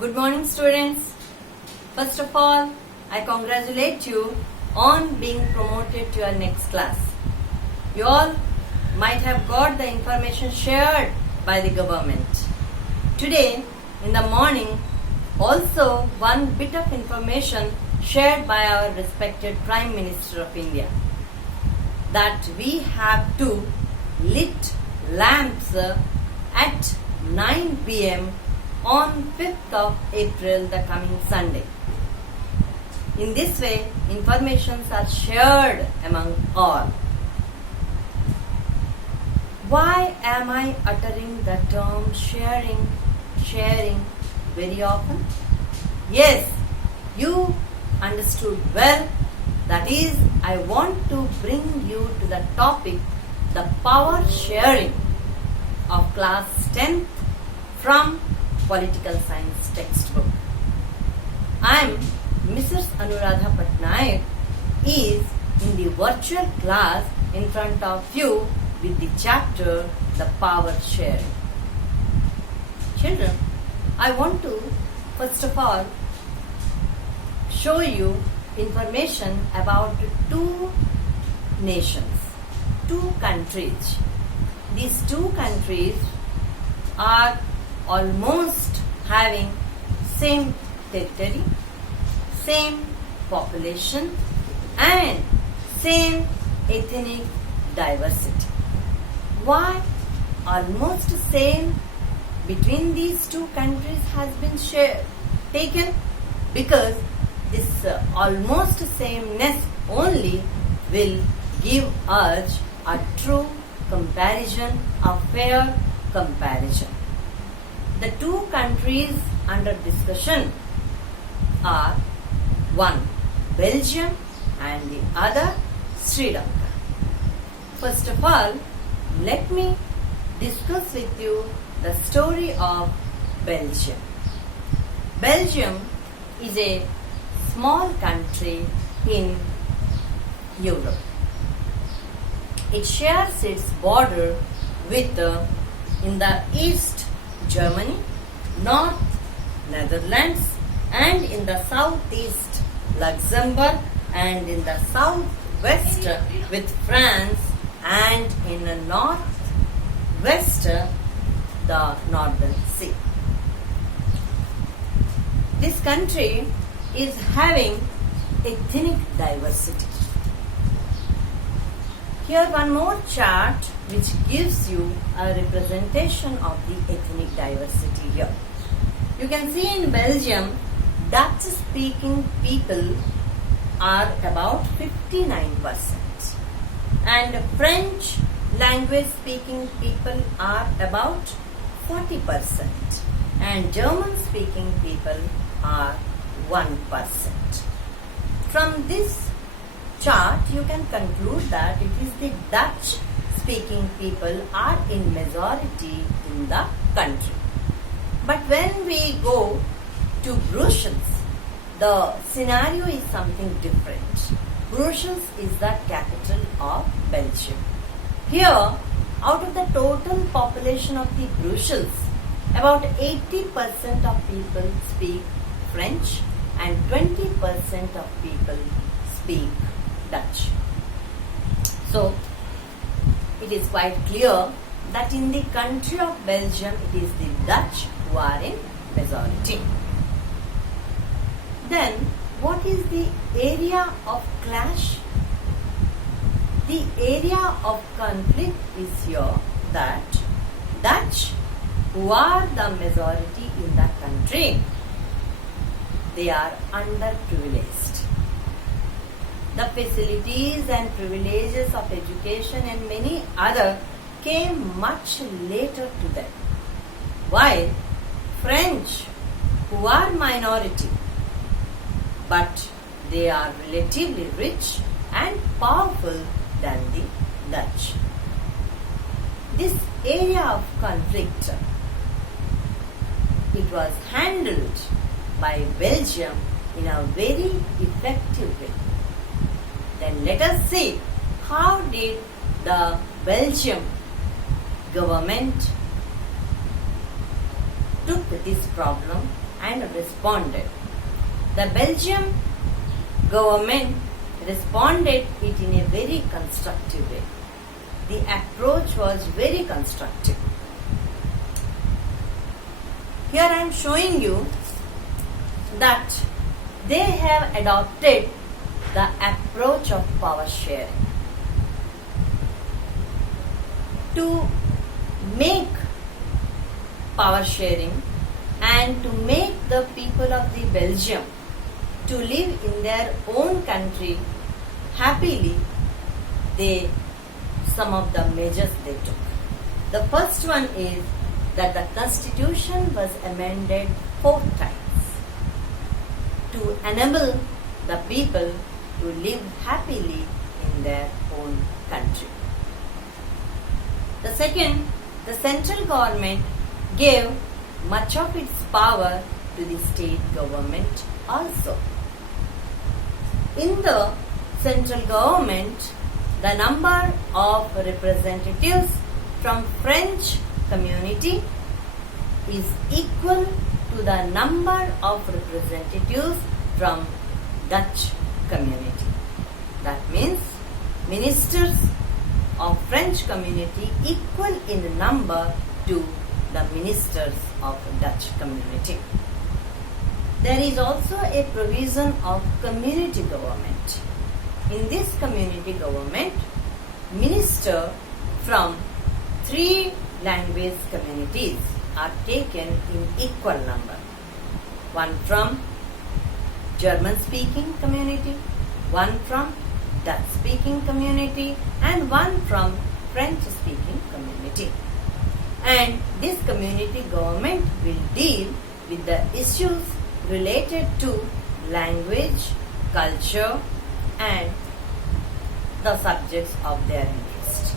Good morning, students. First of all, I congratulate you on being promoted to your next class. You all might have got the information shared by the government. Today, in the morning, also one bit of information shared by our respected Prime Minister of India, that we have to lit lamps at 9 p.m. on 5th of April, the coming Sunday. In this way, informations are shared among all. Why am I uttering the term sharing very often? Yes, you understood well. That is, I want to bring you to the topic, the power sharing of class 10th from Political Science textbook. I am Mrs. Anuradha Pattnaik is in the virtual class in front of you with the chapter The Power Sharing. Children, I want to first of all show you information about two nations, two countries. These two countries are almost having same territory, same population and same ethnic diversity. Why almost same between these two countries has been taken? Because this almost sameness only will give us a true comparison, a fair comparison. The two countries under discussion are one Belgium and the other Sri Lanka. First of all, let me discuss with you the story of Belgium. Belgium is a small country in Europe. It shares its border with in the east Germany, north Netherlands, and in the southeast Luxembourg, and in the southwest with France, and in the northwest the Northern Sea. This country is having ethnic diversity. Here one more chart which gives you a representation of the ethnic diversity here. You can see in Belgium, Dutch speaking people are about 59% and French language speaking people are about 40% and German speaking people are 1%. From this chart, you can conclude that it is the Dutch speaking people are in majority in the country. But when we go to Brussels, the scenario is something different. Brussels is the capital of Belgium. Here, out of the total population of the Brussels, about 80% of people speak French and 20% of people speak Dutch. So, it is quite clear that in the country of Belgium, it is the Dutch who are in majority. Then, what is the area of clash? The area of conflict is here that Dutch, who are the majority in the country, they are underprivileged. The facilities and privileges of education and many other came much later to them. While French, who are minority, but they are relatively rich and powerful than the Dutch. This area of conflict, it was handled by Belgium in a very effective way. Then let us see how did the Belgium government took this problem and responded. The Belgium government responded it in a very constructive way. The approach was very constructive. Here I am showing you that they have adopted the approach of power sharing. To make power sharing and to make the people of the Belgium to live in their own country happily, some of the measures they took. The first one is that the constitution was amended 4 times to enable the people to live happily in their own country. The second, the central government gave much of its power to the state government also. In the central government, the number of representatives from French community is equal to the number of representatives from Dutch community. That means ministers of French community equal in number to the ministers of Dutch community. There is also a provision of community government. In this community government, ministers from 3 language communities are taken in equal number. One from German speaking community, one from Dutch speaking community, and one from French speaking community. And this community government will deal with the issues related to language, culture, and the subjects of their interest.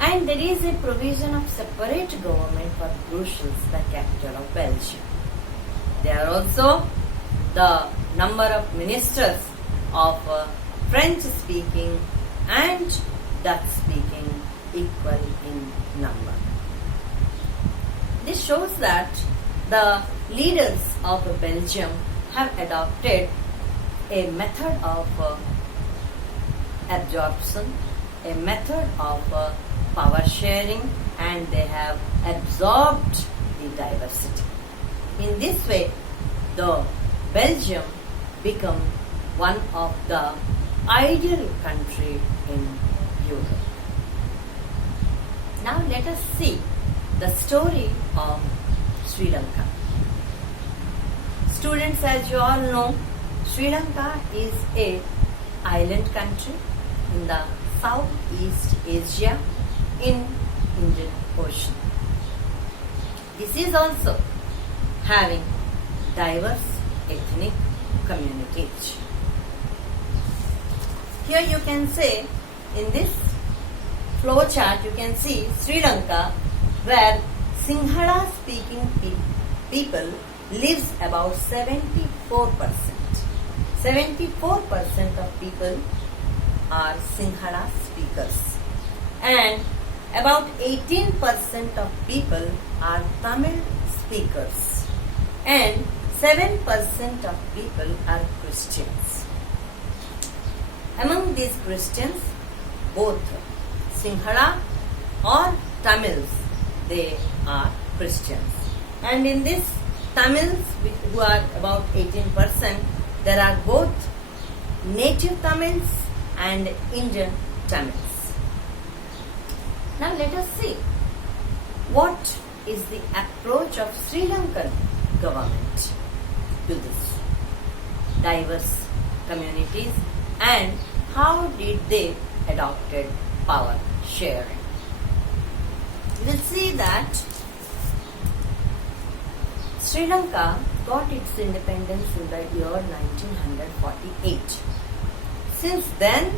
And there is a provision of separate government for Brussels, the capital of Belgium. There are also the number of ministers of French speaking and Dutch speaking equal in number. This shows that the leaders of Belgium have adopted a method of absorption, a method of power sharing, and they have absorbed the diversity. In this way, the Belgium become one of the ideal country in Europe. Now let us see the story of Sri Lanka. Students, as you all know, Sri Lanka is an island country in the Southeast Asia in Indian Ocean. This is also having diverse ethnic communities. Here you can say, in this flow chart you can see Sri Lanka, where Sinhala speaking people lives about 74%. 74% of people are Sinhala speakers, and about 18% of people are Tamil speakers, and 7% of people are Christians. Among these Christians, both Sinhala or Tamils, they are Christians. And in this Tamils, who are about 18%, there are both native Tamils and Indian Tamils. Now let us see what is the approach of Sri Lankan government to this diverse communities and how did they adopted power sharing. You will see that Sri Lanka got its independence in the year 1948. Since then,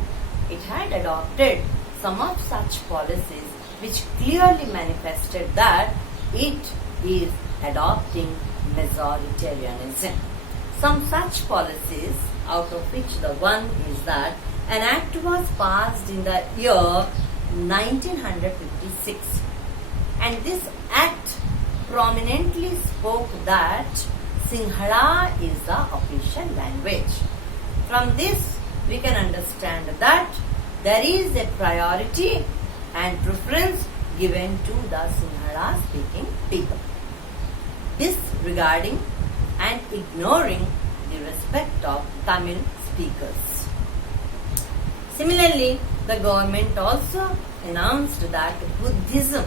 it had adopted some of such policies which clearly manifested that it is adopting majoritarianism. Some such policies, out of which the one is that an act was passed in the year 1956, and this act prominently spoke that Sinhala is the official language. From this, we can understand that there is a priority and preference given to the Sinhala speaking people, disregarding and ignoring the respect of Tamil speakers. Similarly, the government also announced that Buddhism,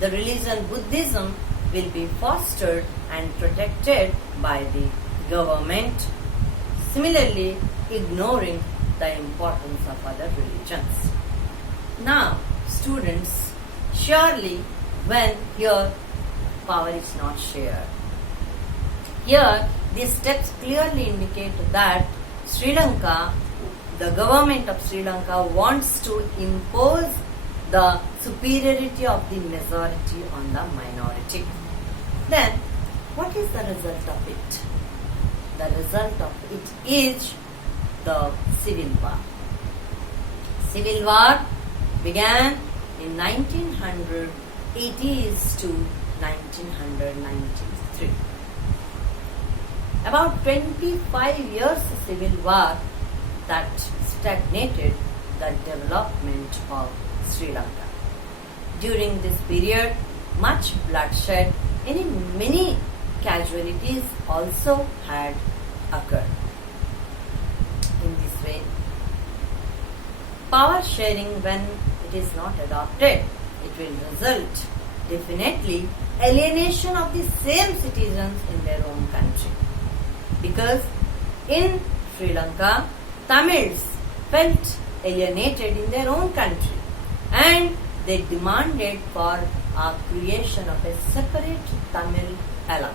the religion Buddhism, will be fostered and protected by the government, similarly ignoring the importance of other religions. Now, students, surely when here power is not shared, here these steps clearly indicate that Sri Lanka, the government of Sri Lanka wants to impose the superiority of the majority on the minority. Then, what is the result of it? The result of it is the civil war. Civil war began in 1980s to 1993. About 25 years civil war that stagnated the development of Sri Lanka. During this period, much bloodshed and many casualties also had occurred. In this way, power sharing, when it is not adopted, it will result definitely alienation of the same citizens in their own country. Because in Sri Lanka, Tamils felt alienated in their own country and they demanded for a creation of a separate Tamil elam.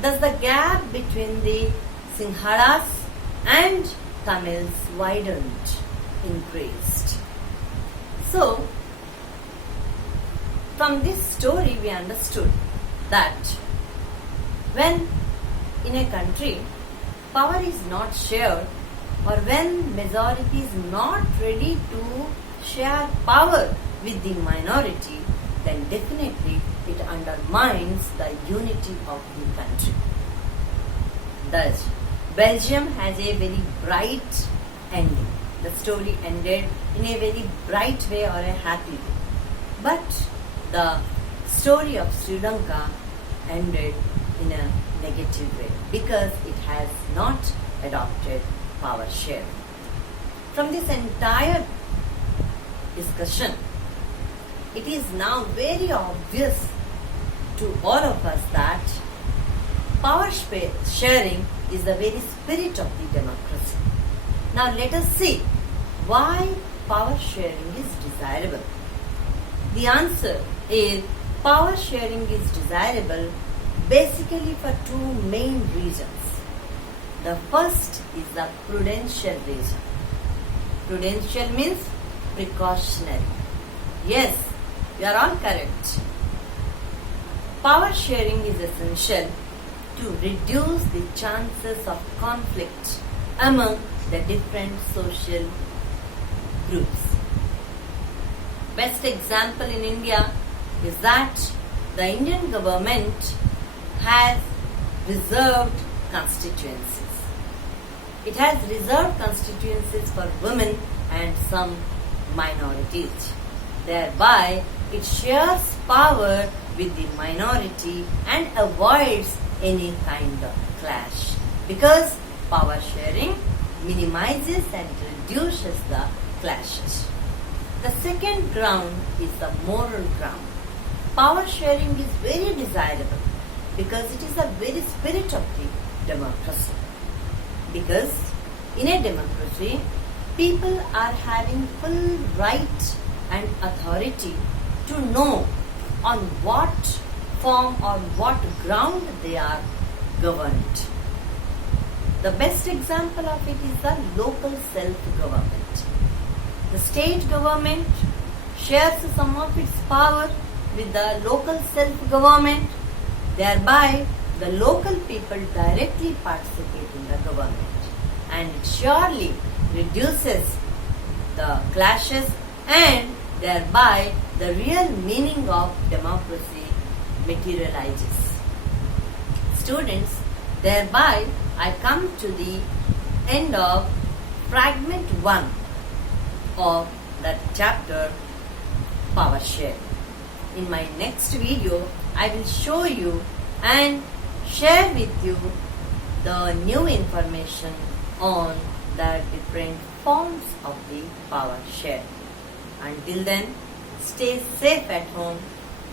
Thus the gap between the Sinhalas and Tamils widened, increased. So, from this story we understood that when in a country power is not shared, or when majority is not ready to share power with the minority, then definitely it undermines the unity of the country. Thus, Belgium has a very bright ending. The story ended in a very bright way or a happy way. But the story of Sri Lanka ended in a negative way because it has not adopted power sharing. From this entire discussion, it is now very obvious to all of us that power sharing is the very spirit of the democracy. Now let us see why power sharing is desirable. The answer is power sharing is desirable basically for two main reasons. The first is the prudential reason. Prudential means precautionary. Yes, you are all correct. Power sharing is essential to reduce the chances of conflict among the different social groups. Best example in India is that the Indian government has reserved constituencies. It has reserved constituencies for women and some minorities. Thereby, it shares power with the minority and avoids any kind of clash, because power sharing minimizes and reduces the clashes. The second ground is the moral ground. Power sharing is very desirable because it is the very spirit of the democracy. Because in a democracy, people are having full right and authority to know on what form or what ground they are governed. The best example of it is the local self-government. The state government shares some of its power with the local self-government. Thereby, the local people directly participate in the government, and it surely reduces the clashes, and thereby the real meaning of democracy materializes. Students, thereby I come to the end of fragment 1 of that chapter, Power Share. In my next video, I will show you and share with you the new information on the different forms of the power share. Until then, stay safe at home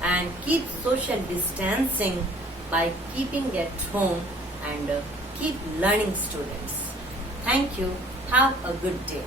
and keep social distancing by keeping at home and keep learning, students. Thank you. Have a good day.